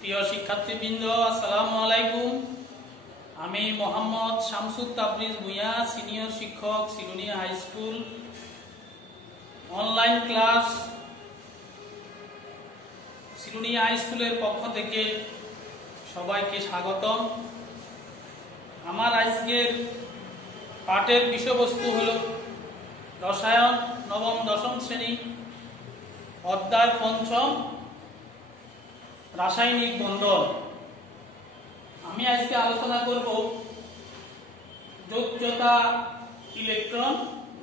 প্রিয় শিক্ষার্থীবৃন্দ, আসসালামু আলাইকুম। আমি মোহাম্মদ শামসুদ তাবরিজ ভূঁইয়া, সিনিয়র শিক্ষক, Silonia high school. Online class Silonia high স্কুলের পক্ষ থেকে সবাইকে স্বাগতম। আমার আজকের পাঠের বিষয়বস্তু হলো রসায়ন নবম দশম শ্রেণী, অধ্যায় পঞ্চম, রাসায়নিক বন্ধন। আমি আজকে আলোচনা করব যোজ্যতা ইলেকট্রন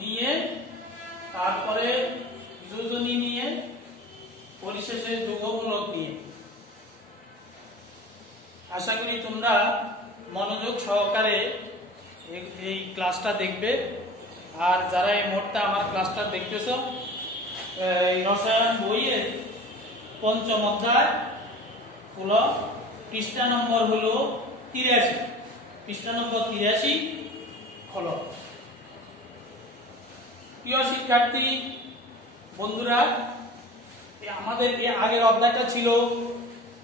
নিয়ে, তারপরে যোজনী নিয়ে, পরিশেষে যৌগমূলক নিয়ে। আশা করি তোমরা মনোযোগ সহকারে এই ক্লাসটা দেখবে। আর যারা এই মুহূর্তে আমার ক্লাসটা দেখতেছ, এই রসায়ন বইয়ের পঞ্চম অধ্যায় হলো পৃষ্ঠা নম্বর হলো 83, পৃষ্ঠা নম্বর 83 হলো। প্রিয় শিক্ষার্থী বন্ধুরা, আমাদের এই আগের অধ্যায়টা ছিল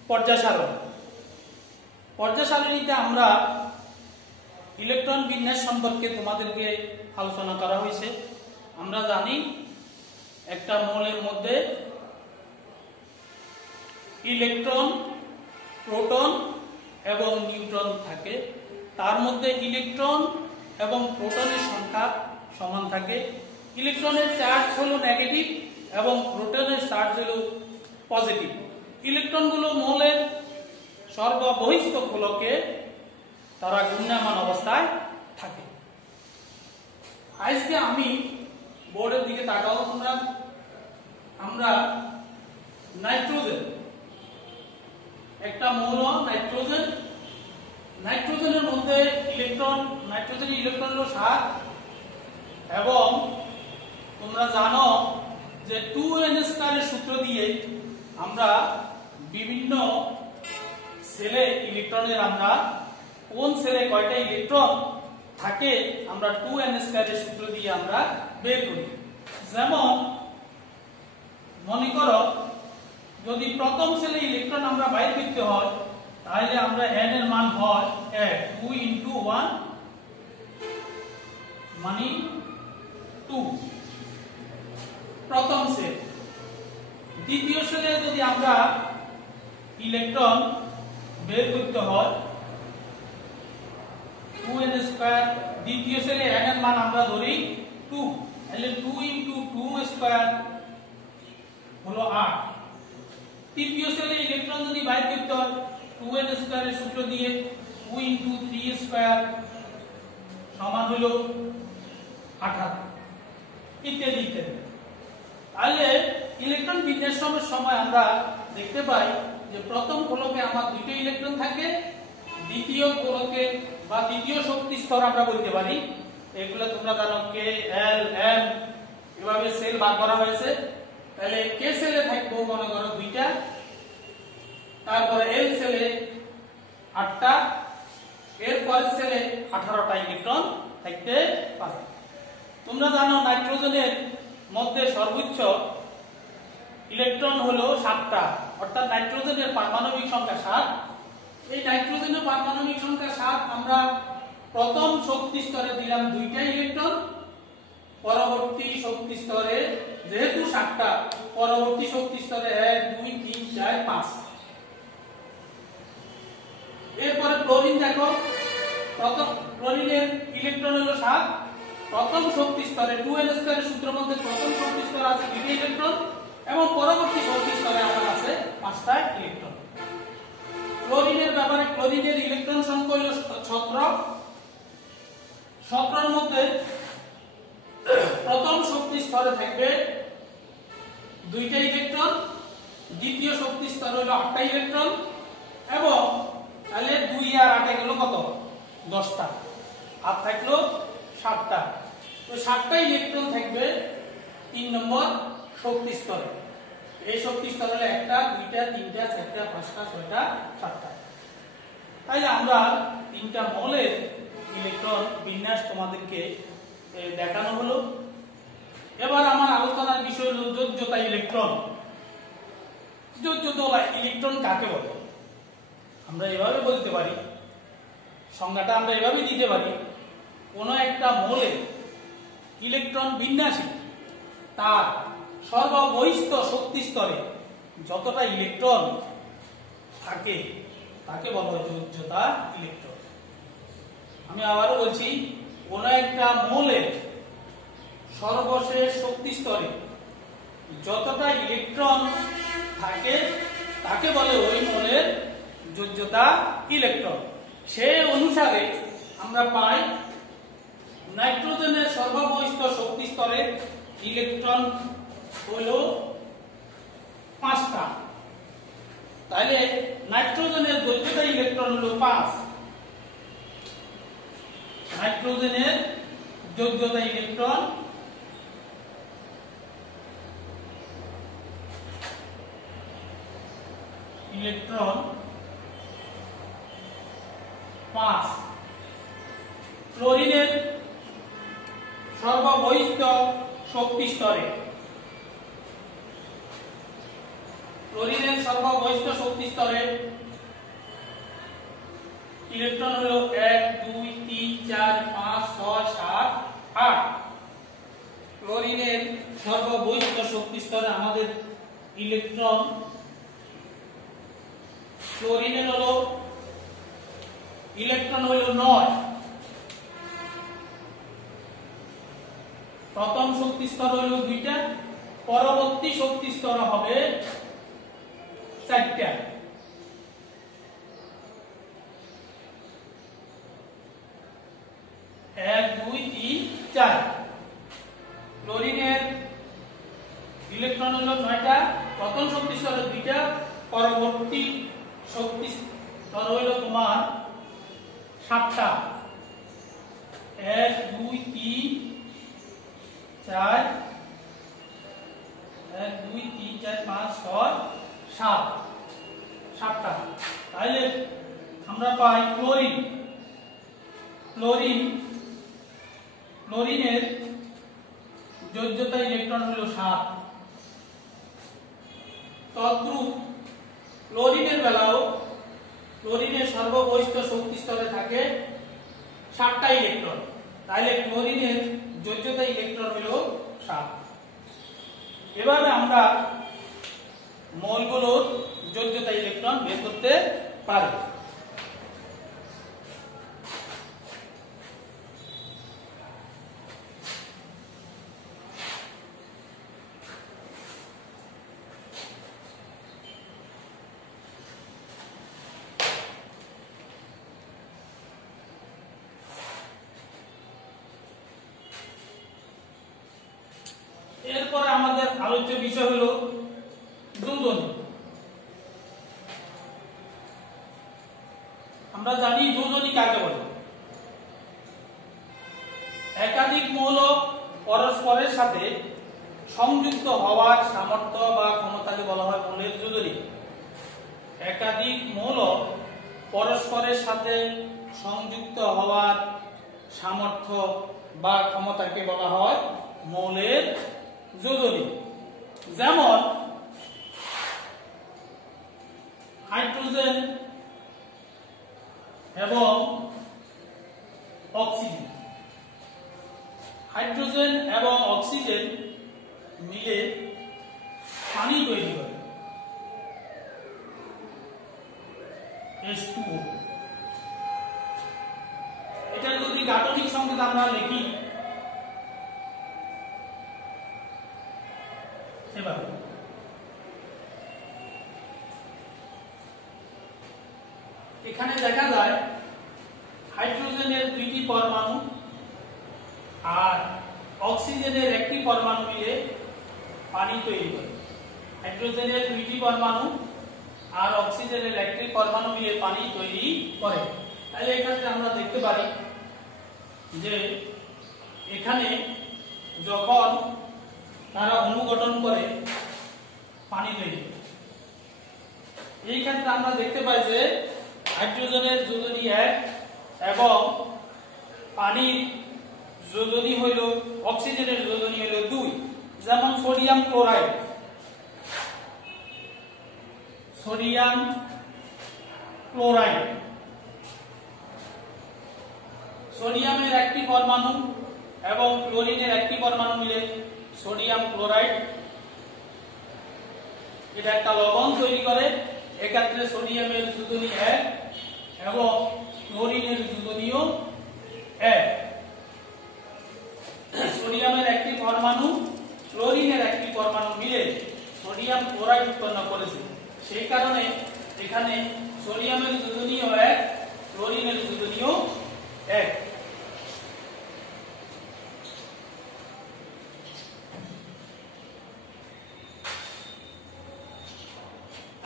পর্যায় সারণী। পর্যায় সারণীতে আমরা ইলেকট্রন বিন্যাস সম্পর্কে তোমাদেরকে আলোচনা করা হয়েছে। আমরা জানি একটা মৌলের মধ্যে ইলেকট্রন, প্রোটন এবং নিউট্রন থাকে। তার মধ্যে ইলেকট্রন এবং প্রোটনের সংখ্যা সমান থাকে। ইলেকট্রনের চার্জ হলো নেগেটিভ এবং প্রোটনের চার্জ হলো পজিটিভ। ইলেকট্রনগুলো মৌলের সর্ববহিস্থ গোলকে তারা ঘূর্ণায়মান অবস্থায় থাকে। আজকে আমি বোর্ডের দিকে তাকাও তোমরা। আমরা নাইট্রোজেন, একটা মৌল নাইট্রোজেন, নাইট্রোজেনের মধ্যে ইলেকট্রন, নাইট্রোজেনের ইলেকট্রন হলো 7 এবং তোমরা জানো যে 2n² এর সূত্র দিয়ে আমরা বিভিন্ন সেলে ইলেকট্রনের, আমরা কোন সেলে কয়টা ইলেকট্রন থাকে আমরা 2n² এর সূত্র দিয়ে আমরা বের করি। যেমন মনে করো যদি প্রথম সেলে ইলেকট্রন আমরা বাইর করতে হয়, তাহলে আমরা n এর মান হয় 2 × 1 মানে 2 প্রথম সেল। দ্বিতীয় সেলে যদি আমরা ইলেকট্রন বের করতে হয় 2n², দ্বিতীয় সেলে n এর মান আমরা ধরি 2, তাহলে 2 × 2² হলো 8। তৃতীয় সেলে ইলেকট্রন যদি বাইর করতে হয় 2n² এর সূত্র দিয়ে 2 × 3² সমান হলো 18, ইত্যাদি ইত্যাদি। তাহলে ইলেকট্রন বিন্যাসের সময় আমরা দেখতে পাই যে প্রথম গোলকে আমার দুটো ইলেকট্রন থাকে, দ্বিতীয় গোলকে বা দ্বিতীয় শক্তি স্তর আমরা বলতে পারি। এগুলো তোমরা জানো কে, এল, এম, এভাবে সেল ভাগ করা হয়েছে। তাহলে কে সেলে থাকবো মনে করো 2টা, তারপরে এল সেলে 8টা, এর পরের সেলে 18টা ইলেকট্রন থাকতে পারে। তোমরা জানো নাইট্রোজেনের মধ্যে সর্বোচ্চ ইলেকট্রন হলো 7টা, অর্থাৎ নাইট্রোজেনের পারমাণবিক সংখ্যা 7। এই নাইট্রোজেনের পারমাণবিক সংখ্যা 7 আমরা প্রথম শক্তি স্তরে দিলাম 2টা ইলেকট্রন, পরবর্তী শক্তি স্তরে যেহেতু 7টা, পরবর্তী শক্তি স্তরে 1, 2, 3, 4, 5। এরপরে ক্লোরিন দেখো, প্রথম ক্লোরিনের ইলেকট্রন হলো 7, প্রথম শক্তি স্তরে 2n² এর সূত্রের মধ্যে প্রথম শক্তি স্তরে আছে 2টা ইলেকট্রন এবং পরবর্তী শক্তি স্তরে আমার আছে 5টা ইলেকট্রন। ক্লোরিনের ব্যাপারে ক্লোরিনের ইলেকট্রন সংখ্যা হলো 17। 17 এর মধ্যে প্রথম শক্তি স্তরে থাকবে 2টা ইলেকট্রন, দ্বিতীয় শক্তি স্তরে হলো 8টা ইলেকট্রন এবং তাহলে 2 আর 8 গেল কত? 10টা, আর থাকলো 7টা। তো 7টা ইলেকট্রন থাকবে 3 নম্বর শক্তি স্তরে। এই শক্তি স্তর হলো 1টা, 2টা, 3টা, 4টা, 5টা, 6টা, 7টা। তাহলে আমরা 3টা মৌলের ইলেকট্রন বিন্যাস তোমাদেরকে দেখানো হলো। এবার আমার আলোচনার বিষয় হলো যোজ্যতা ইলেকট্রন। যোজ্যতা ইলেকট্রন কাকে বলে? আমরা এভাবে বলতে পারি, সংজ্ঞাটা আমরা এভাবে দিতে পারি, কোন একটা মৌলে ইলেকট্রন বিন্যাসে তার সর্ববহিষ্ঠ শক্তি স্তরে যতটা ইলেকট্রন থাকে তাকে বলা হয় যোজ্যতা ইলেকট্রন। আমি আবারও বলছি, কোন একটা মৌলের সর্বশেষ শক্তি স্তরে যতটা ইলেকট্রন থাকে তাকে বলে ওই মৌলের যোজ্যতা ইলেকট্রন। সেই অনুসারে আমরা পাই নাইট্রোজেনের সর্ববহিষ্ঠ শক্তি স্তরে ইলেকট্রন হলো 5টা। তাহলে নাইট্রোজেনের যোজ্যতা ইলেকট্রন হলো 5। নাইট্রোজেনের যোজ্যতা ইলেকট্রন ইলেকট্রন 5। ক্লোরিনের সর্ববহিষ্ঠ শক্তি স্তরে, ক্লোরিনের সর্ববহিষ্ঠ শক্তি স্তরে ইলেকট্রন হলো 1 2 3 4 5 6 7 8। ক্লোরিনের সর্ববহিষ্ঠ শক্তি স্তরে আমাদের ইলেকট্রন, ক্লোরিনের হলো ইলেকট্রন হলো 9। প্রথম শক্তি স্তর হলো 2টা, পরবর্তী শক্তি স্তর হবে 4টা। 1 2 3 4। ক্লোরিনের ইলেকট্রন হলো 9টা, প্রথম শক্তি স্তর 2টা, পরবর্তী শক্তি স্তর হলো তোমার 7টা। 1 2 3 4, 1 2 3 4 5 6 7, 7টা। তাহলে আমরা পাই ক্লোরিন, ক্লোরিনের যোজ্যতা ইলেকট্রন হলো 7। তদ্রূপ ক্লোরিনের বেলাও ক্লোরিনের সর্ববহিষ্ঠ শক্তি স্তরে থাকে 7টা ইলেকট্রন। তাহলে ক্লোরিনের যোজ্যতা ইলেকট্রন হলো 7। এভাবে আমরা মৌলগুলোর যোজ্যতা ইলেকট্রন বের করতে পারি। এরপরে আমাদের আলোচ্য বিষয় হলো যোজনী। আমরা জানি যোজনী কাকে বলে। একাধিক মৌল পরস্পরের সাথে সংযুক্ত হওয়ার সামর্থ্য বা ক্ষমতাকে বলা হয় মৌলের যোজনী। একাধিক মৌল পরস্পরের সাথে সংযুক্ত হওয়ার সামর্থ্য বা ক্ষমতাকে বলা হয় মৌলের যোজনী। যেমন হাইড্রোজেন এবং অক্সিজেন। হাইড্রোজেন এবং অক্সিজেন মিলে পানি তৈরি করে H2O। এটা যদি গাঠনিক সংকেত আমরা লিখি সেভাবে, এখানে দেখা যায় হাইড্রোজেনের 2টি পরমাণু আর অক্সিজেনের একটি পরমাণু মিলে পানি তৈরি করে। হাইড্রোজেনের 2টি পরমাণু আর অক্সিজেনের একটি পরমাণু মিলে পানি তৈরি করে। তাহলে এখানে আমরা দেখতে পারি যে এখানে যখন তারা অণু গঠন করে পানি তৈরি করে, এই ক্ষেত্রে আমরা দেখতে পাই যে হাইড্রোজেনের যোজনী 1 এবং পানির যোজনী হইল, অক্সিজেনের যোজনী হইল 2। যেমন সোডিয়াম ক্লোরাইড, সোডিয়াম ক্লোরাইড, সোডিয়ামের একটি পরমাণু এবং ক্লোরিনের একটি পরমাণু মিলে সোডিয়াম ক্লোরাইড, এটা একটা লবণ তৈরি করে। এক্ষেত্রে সোডিয়ামের যোজনী 1 এবং ক্লোরিনের যোজনীও 1। সোডিয়ামের একটি পরমাণু ক্লোরিনের একটি পরমাণু মিলে সোডিয়াম ক্লোরাইড উৎপন্ন করেছে। সেই কারণে এখানে সোডিয়ামের যোজনীও 1, ক্লোরিনের যোজনীও 1।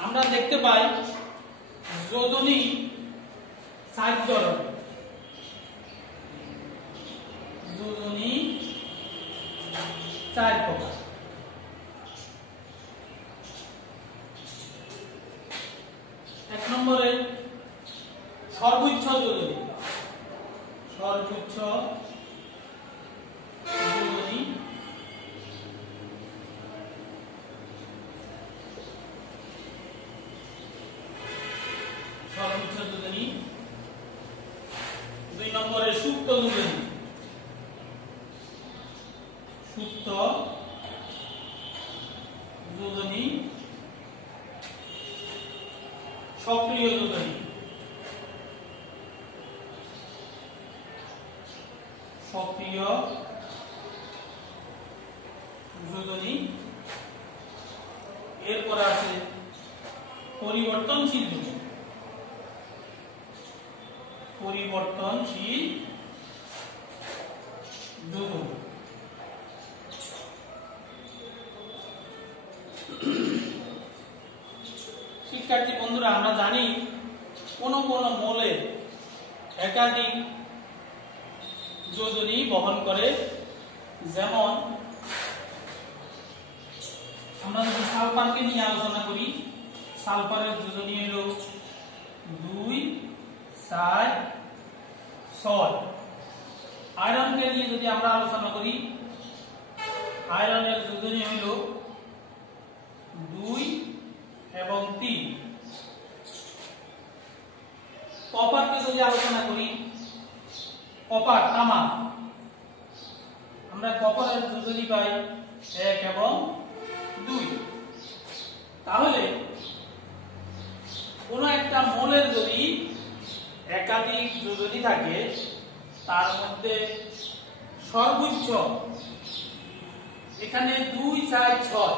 আমরা দেখতে পাই যোজনী 4 ধরনের। যোজনী 4 প্রকার। এক নম্বরে সর্বোচ্চ যোজনী, সর্বোচ্চ যোজনী, সর্বোচ্চ যোজনী। 2 নম্বরে সুপ্ত যোজনী, সুপ্ত যোজনী, সক্রিয় যোজনী, সক্রিয় যোজনী। এরপর আছে পরিবর্তনশীল যোজনী, পরিবর্তনশীল যোজনী। শিক্ষার্থী বন্ধুরা, আমরা জানি কোন কোন মৌলে একাধিক যোজনী বহন করে। যেমন আমরা যদি সালফারকে নিয়ে আলোচনা করি, সালফারের যোজনী হলো 2, 4, 6। আয়রনকে নিয়ে যদি আমরা আলোচনা করি, আয়রনের যোজনী হলো 2 এবং 3। কপারকে যদি আলোচনা করি, কপার তামা, আমরা কপারের যোজনী পাই 1 এবং 2। তাহলে কোন একটা মৌলের যদি একাধিক যোজনী থাকে, তার মধ্যে সর্বোচ্চ এখানে 2, 4, 6,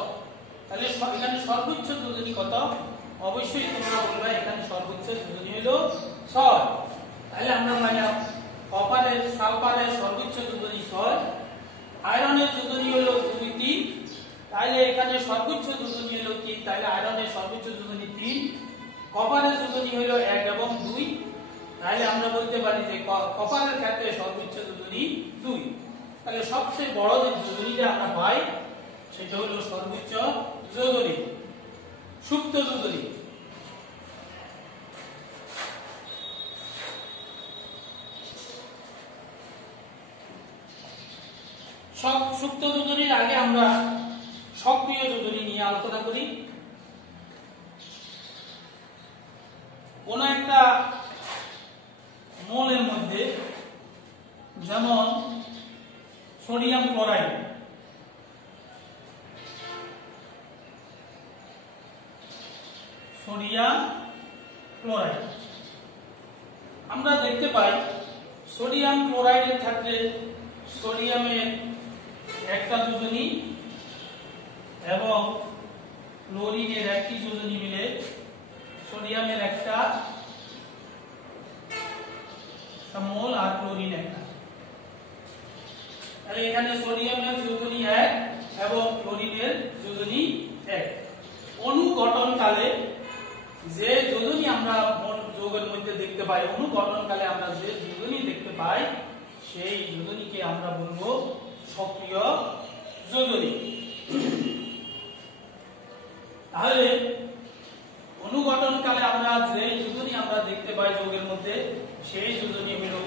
তাহলে এখানে সর্বোচ্চ যোজনী কত? অবশ্যই তোমরা বলবে এখানে সর্বোচ্চ যোজনী হলো 6। তাহলে আমরা পাইলাম কপারের, সালফারের সর্বোচ্চ যোজনী 6, আয়রনের যোজনী হলো 2, 3। তাহলে এখানে সর্বোচ্চ যোজনী হলো 3, তাহলে আয়রনের সর্বোচ্চ যোজনী 3, কপারের যোজনী হলো 1 এবং 2। তাহলে আমরা বলতে পারি যে কপারের ক্ষেত্রে সর্বোচ্চ যোজনী 2। তাহলে সবচেয়ে বড় যে যোজনীটা আমরা পাই সেটা হলো সর্বোচ্চ যোজনী, সুপ্ত যোজনী। সুপ্ত যোজনীর আগে আমরা সক্রিয় যোজনী নিয়ে আলোচনা করি। কোন একটা মৌলের মধ্যে, যেমন সোডিয়াম ক্লোরাইড, সোডিয়াম ক্লোরাইড, আমরা দেখতে পাই সোডিয়াম ক্লোরাইডের ক্ষেত্রে সোডিয়ামের একটা যোজনী এবং ক্লোরিনের একটি যোজনী মিলে সোডিয়ামের একটা মৌল আর ক্লোরিন একটা। তাহলে এখানে সোডিয়ামের যোজনী 1 এবং ক্লোরিনের যোজনী 1। অণু গঠনকালে যে যোজনী আমরা যৌগের মধ্যে দেখতে পাই, অণু গঠনকালে আমরা যে যোজনী দেখতে পাই, সেই যোজনীকে আমরা বলবো সক্রিয় যোজনী। তাহলে অণু গঠনকালে আমরা যে যোজনী আমরা দেখতে পাই যৌগের মধ্যে, সেই যোজনী হলো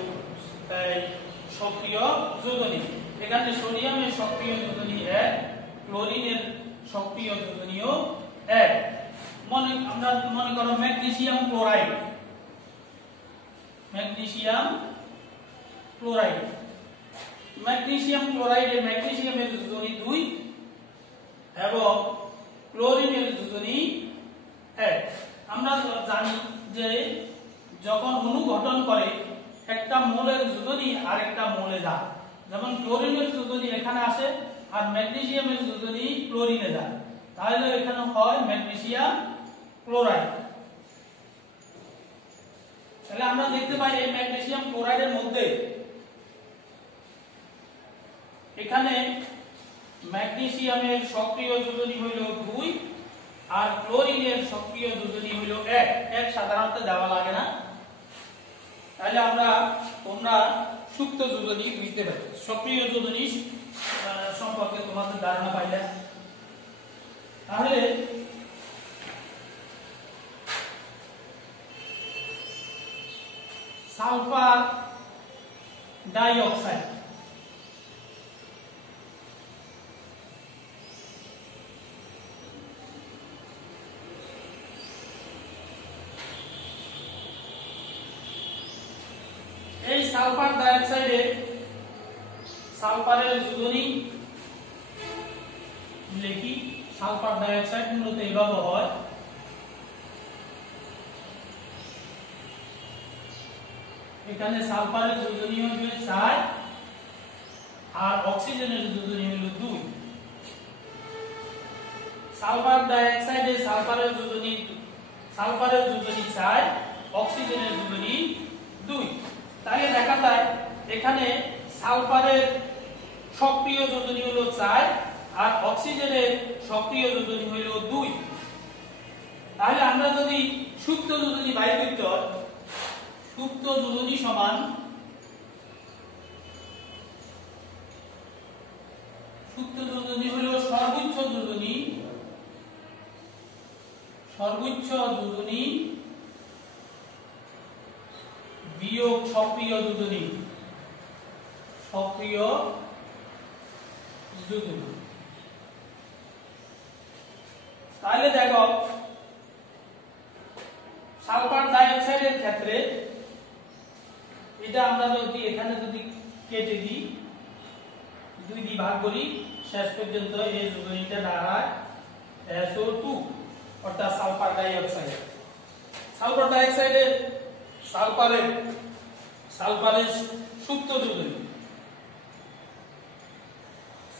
সক্রিয় যোজনী। এখানে সোডিয়ামের সক্রিয় যোজনী 1, ক্লোরিনের সক্রিয় যোজনীয় 1 আমরা মনে করো ম্যাগনেসিয়াম ক্লোরাইড ম্যাগনেসিয়ামের যোজনী 2 এবং ক্লোরিনের যোজনী 1। আমরা জানি যে যখন অণু গঠন করে একটা মৌলের যোজনী আরেকটা মৌলে যায়, যেমন ক্লোরিনের যোজনী এখানে আসে আর ম্যাগনেসিয়ামের যোজনী ক্লোরিনে যায়, তাহলে এখানে হয় ম্যাগনেসিয়াম ক্লোরাইড। তাহলে আমরা দেখতে পাই এই ম্যাগনেসিয়াম ক্লোরাইডের মধ্যে এখানে ম্যাগনেসিয়ামের সক্রিয় যোজনী হইল 2 আর ক্লোরিনের সক্রিয় যোজনী হইল 1 সাধারণত দেওয়া লাগে না, তাহলে তোমরা সুপ্ত যোজনী বুঝতে পারবে, সক্রিয় যোজনী সম্পর্কে তোমাদের ধারণা পাইলে। তাহলে সালফার ডাইঅক্সাইড এই সালফার ডাইঅক্সাইডে সালফারের যোজনী লিখি। সালফার ডাইঅক্সাইড মূলত এইভাবে হয়, এখানে সালফারের যোজনী হইল 4 আর অক্সিজেনের যোজনী হইল 2। সালফার ডাইঅক্সাইডে সালফারের যোজনী 4, অক্সিজেনের যোজনী 2। তাহলে দেখা যায় এখানে সালফারের সক্রিয় যোজনী হলো 4 আর অক্সিজেনের সক্রিয় যোজনী হলো 2। তাহলে আমরা যদি সুপ্ত যোজনী বাইর করতে হয়, সুপ্ত যোজনী সমান সুপ্ত যোজনী হলো সর্বোচ্চ যোজনী বিয়োগ সক্রিয় যোজনী। তাহলে দেখো সালফার ডাইঅক্সাইডের ক্ষেত্রে এটা আমরা এখানে যদি কেটে দিই, 2 দিয়ে ভাগ করি, শেষ পর্যন্ত এই যোজনীটা দাঁড়ায় SO2 অর্থাৎ সালফার ডাইঅক্সাইড। সালফার ডাইঅক্সাইডের সালফারের সুপ্ত যোজনী,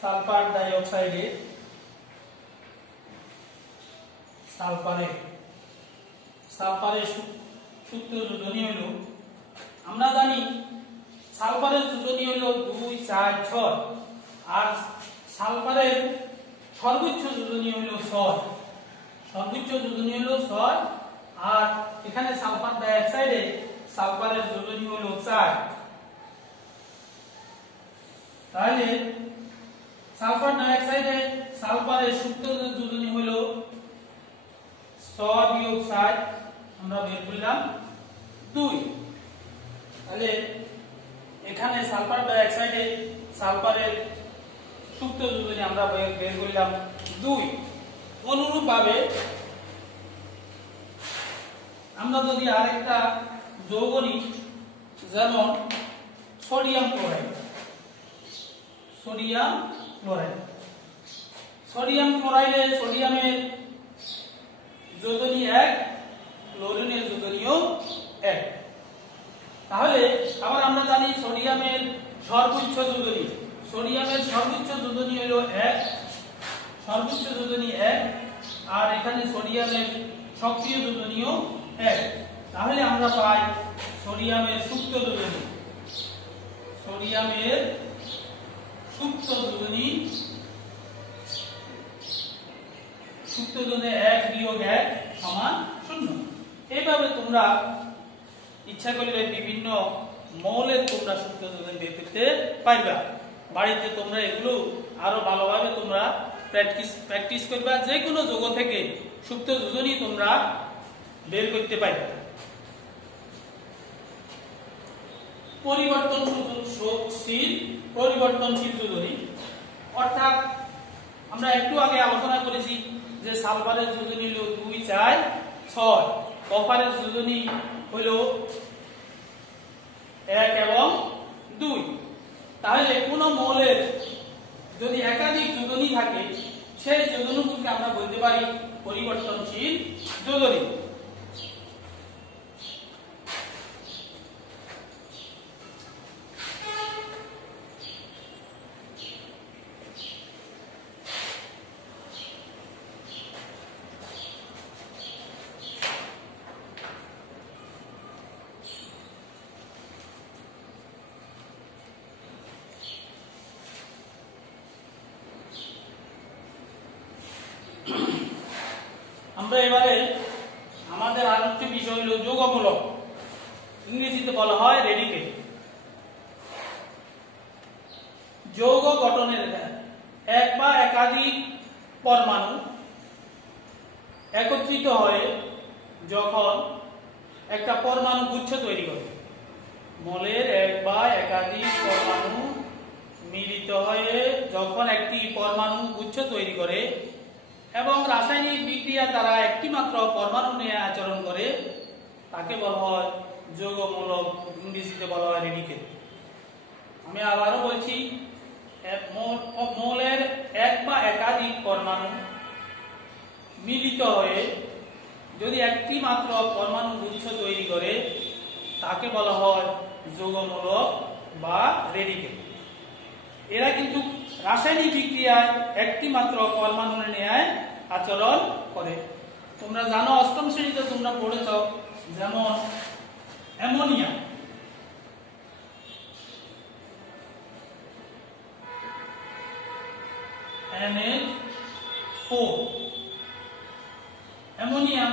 সালফার ডাইঅক্সাইডে সালফারের সুপ্ত যোজনী হলো, আমরা জানি সালফারের যোজনী হলো 2, 4, 6 আর সালফারের সর্বোচ্চ যোজনী হলো 6। আর এখানে সালফার ডাইঅক্সাইডে সালফারের যোজনী হলো 4। তাহলে সালফার ডাইঅক্সাইডে সালফারের সুপ্ত যোজনী হলো 6 বিয়োগ 4, আমরা বের করলাম 2। তাহলে এখানে সালফার ডাইঅক্সাইডে সালফারের সুপ্ত যোজনী আমরা বের করলাম 2। অনুরূপভাবে আমরা যদি আরেকটা যৌগ নিই, যেমন সোডিয়াম ক্লোরাইডে সোডিয়ামের যোজনী 1, ক্লোরিনের যোজনীও 1। তাহলে আবার আমরা জানি সোডিয়ামের সর্বোচ্চ যোজনী হলো 1, আর এখানে সোডিয়ামের সক্রিয় যোজনীও 1। তাহলে আমরা পাই সোডিয়ামের সুপ্ত যোজনী 1 বিয়োগ 1 সমান 0। এইভাবে তোমরা ইচ্ছা করলে বিভিন্ন মৌলের তোমরা সুপ্ত যোজনী বের করতে পারবা। বাড়িতে তোমরা এগুলো আরো ভালোভাবে তোমরা প্র্যাকটিস করবা, যে কোনো যৌগ থেকে সুপ্ত যোজনী তোমরা বের করতে পারবে। পরিবর্তনশীল যোজনী অর্থাৎ আমরা একটু আগে আলোচনা করেছি যে সালফারের যোজনী হলো 2 4 6, কপারের যোজনী হলো 1 এবং 2। তাহলে কোন মৌলের যদি একাধিক যোজনী থাকে সেই যোজনীগুলোকে আমরা বলতে পারি পরিবর্তনশীল যোজনী। আমরা এবারে আমাদের আরেকটি বিষয় হলো যৌগমূলক, ইংরেজিতে বলা হয় রেডিকেল। যৌগ গঠনের এক বা একাধিক পরমাণু একত্রিত হয়ে যখন একটা পরমাণু গুচ্ছ তৈরি করে, মৌলের এক বা একাধিক পরমাণু মিলিত হয়ে যখন একটি পরমাণু গুচ্ছ তৈরি করে এবং রাসায়নিক বিক্রিয়া দ্বারা একটি মাত্র পরমাণু নিয়ে আচরণ করে, তাকে বলা হয় যৌগমূলক, ইংরেজিতে বলা হয় রেডিকেল। আমি আবারও বলছি, মৌলের এক বা একাধিক পরমাণু মিলিত হয়ে যদি একটি মাত্র পরমাণু গুচ্ছ তৈরি করে, তাকে বলা হয় যৌগমূলক বা রেডিকেল। এরা কিন্তু রাসায়নিক বিক্রিয়ায় একটি মাত্র পরমাণু নিয়ে আচরণ করে। তোমরা জানো, অষ্টম শ্রেণীতে তোমরা পড়েছ, যেমন অ্যামোনিয়া, NH4, অ্যামোনিয়াম,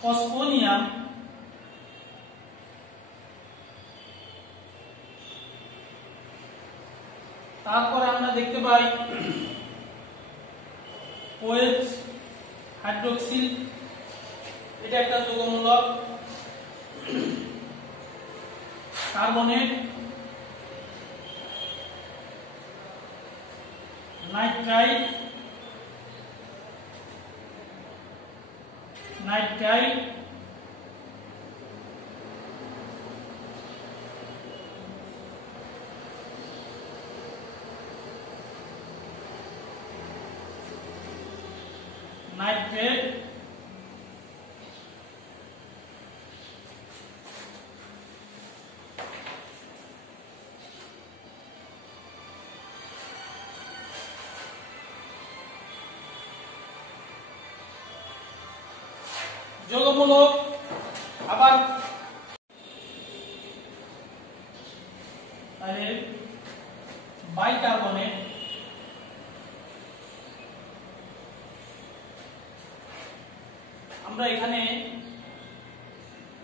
ফসফোনিয়াম, তারপরে আমরা দেখতে পাই OH হাইড্রোক্সিল, এটা একটা যৌগমূলক। কার্বনেট, নাইট্রাইট, নাইট্রাইট, নাইট্রেট, যৌগমূলক। আবার বাইকার্বনেট, আমরা এখানে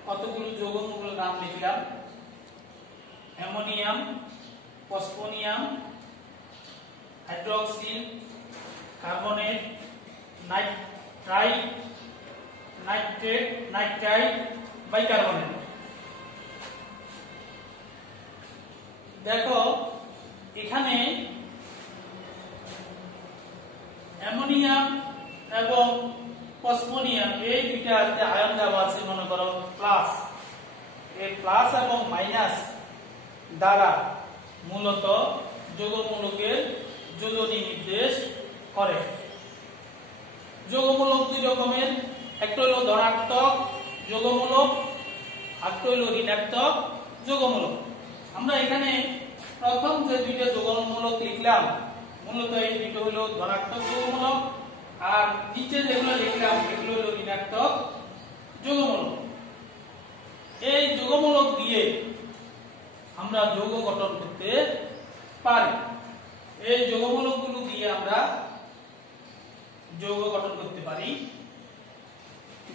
কতগুলো যৌগমূলক নাম লিখলাম: ammonium, phosphonium, hydroxyl, carbonate, nitrite, nitrate, nitrite, bicarbonate. দেখো এখানে অ্যামোনিয়াম এবং ফসফোনিয়াম এই দুইটাতে আয়ন দেওয়া আছে, মনে করো প্লাস। এই প্লাস এবং মাইনাস দ্বারা মূলত যৌগমূলকের যোজনী নির্দেশ করে। যৌগমূলক দুই রকমের, একটা হলো ধনাত্মক যৌগমূলক, আরেকটা হলো ঋণাত্মক যৌগমূলক। আমরা এখানে প্রথম যে দুইটা যৌগমূলক লিখলাম, মূলত এই দুটো হলো ধনাত্মক যৌগমূলক, আর নিচে যেগুলো লিখলাম এগুলো হলো ঋণাত্মক যৌগমূলক। এই যৌগমূলক দিয়ে আমরা যৌগ গঠন করতে পারি। এই যৌগমূলকগুলো দিয়ে আমরা যৌগ গঠন করতে পারি।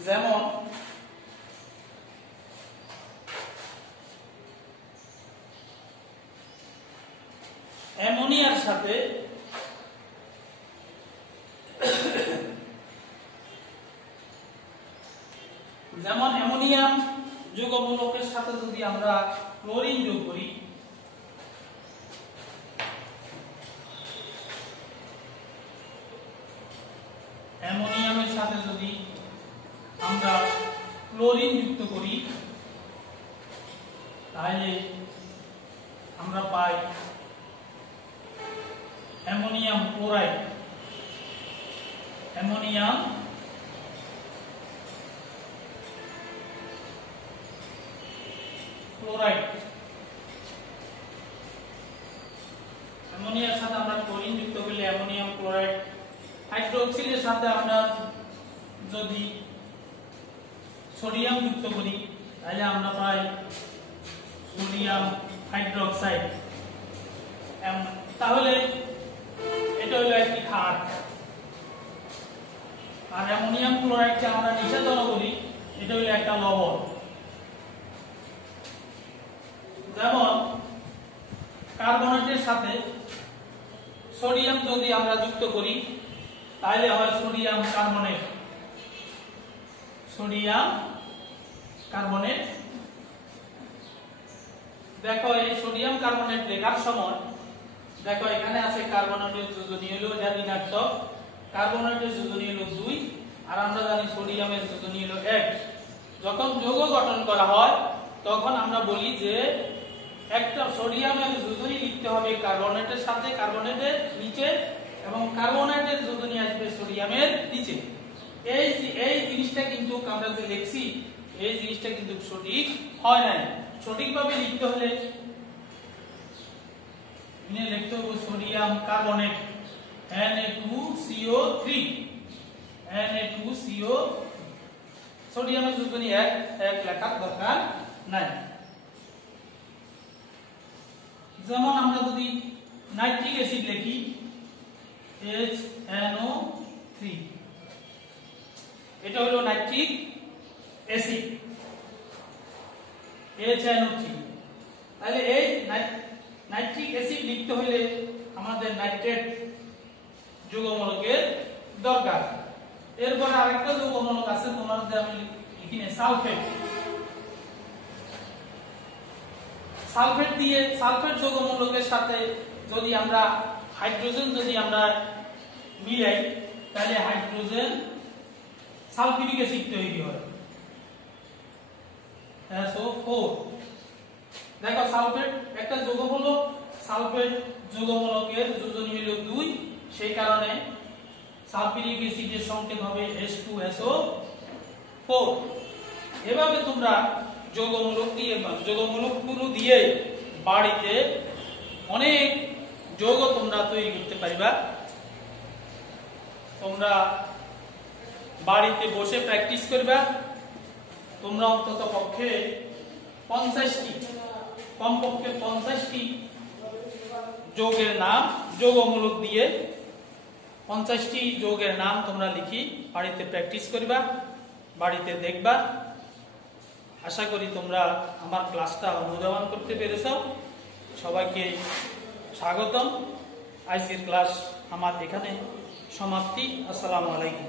যেমন অ্যামোনিয়ার সাথে যেমন অ্যামোনিয়াম যৌগমূলকের সাথে যদি আমরা ক্লোরিন যোগ করি, অ্যামোনিয়ামের সাথে যদি আমরা ক্লোরিন যুক্ত করি তাহলে আমরা পাই অ্যামোনিয়াম ক্লোরাইড। অ্যামোনিয়াম ক্লোরাইড, অ্যামোনিয়ার সাথে আমরা ক্লোরিন যুক্ত করলে অ্যামোনিয়াম ক্লোরাইড। হাইড্রোক্সিলের সাথে আমরা যদি সোডিয়াম যুক্ত করি তাহলে আমরা পাই সোডিয়াম হাইড্রোক্সাইড। তাহলে এটা হলো একটি ক্ষার। আর অ্যামোনিয়াম ক্লোরাইডকে আমরা নিষেধন করি, এটা হলো একটা লবণ। যেমন কার্বনেটের সাথে সোডিয়াম যদি আমরা যুক্ত করি তাহলে হয় সোডিয়াম কার্বনেট। Sodium carbonate. দেখো এই সোডিয়াম কার্বনেট লেখার সময় দেখো এখানে আছে কার্বনেটের যোজনী হলো যা ঋণাত্মক, কার্বনেটের যোজনী হলো 2 আর আমরা জানি সোডিয়ামের যোজনী হলো 1। যখন যৌগ গঠন করা হয় তখন আমরা বলি যে একটা সোডিয়ামের যোজনী লিখতে হবে কার্বনেটের সাথে, কার্বনেটের নিচে, এবং কার্বনেটের যোজনী আসবে সোডিয়ামের নিচে। এই জিনিসটা কিন্তু আমরা যে লিখছি এই জিনিসটা কিন্তু সঠিক হয় না। সঠিকভাবে লিখতে হলে লিখতে হবে সোডিয়াম কার্বনেট Na2CO3 Na2CO। সোডিয়ামের যোজনী 1 লেখার দরকার নাই। যেমন আমরা যদি নাইট্রিক অ্যাসিড লিখি HNO3, এটা হলো নাইট্রিক অ্যাসিড HNO3। তাহলে এই নাইট্রিক অ্যাসিড লিখতে হলে আমাদের নাইট্রেট যৌগমূলকের দরকার। এরপর আরেকটা যৌগমূলক আছে তোমাদের আমি লিখি না, সালফেট। সালফেট যৌগমূলকের সাথে যদি আমরা হাইড্রোজেন যদি আমরা মিলাই তাহলে হাইড্রোজেন সালফিউরিক অ্যাসিড তৈরি হয় SO4। দেখো সালফেট একটা যৌগমূলক, সালফেট যৌগমূলকের যোজনী হলো 2, সেই কারণে সালফিউরিক অ্যাসিডের সংকেত হবে H2SO4। এভাবে তোমরা যৌগমূলকগুলো দিয়ে বাড়িতে অনেক যৌগ তোমরা তৈরি করতে পারবা। তোমরা বাড়িতে বসে প্র্যাকটিস করবা। তোমরা অন্তত পক্ষে 50টি, কমপক্ষে 50টি যৌগের নাম, যৌগমূলক দিয়ে 50টি যৌগের নাম তোমরা লিখি বাড়িতে প্র্যাকটিস করবা, বাড়িতে দেখবা। আশা করি তোমরা আমার ক্লাসটা অনুধাবন করতে পেরেছ। সবাইকে স্বাগতম। আজকের ক্লাস আমার এখানে সমাপ্তি। আসসালামু আলাইকুম।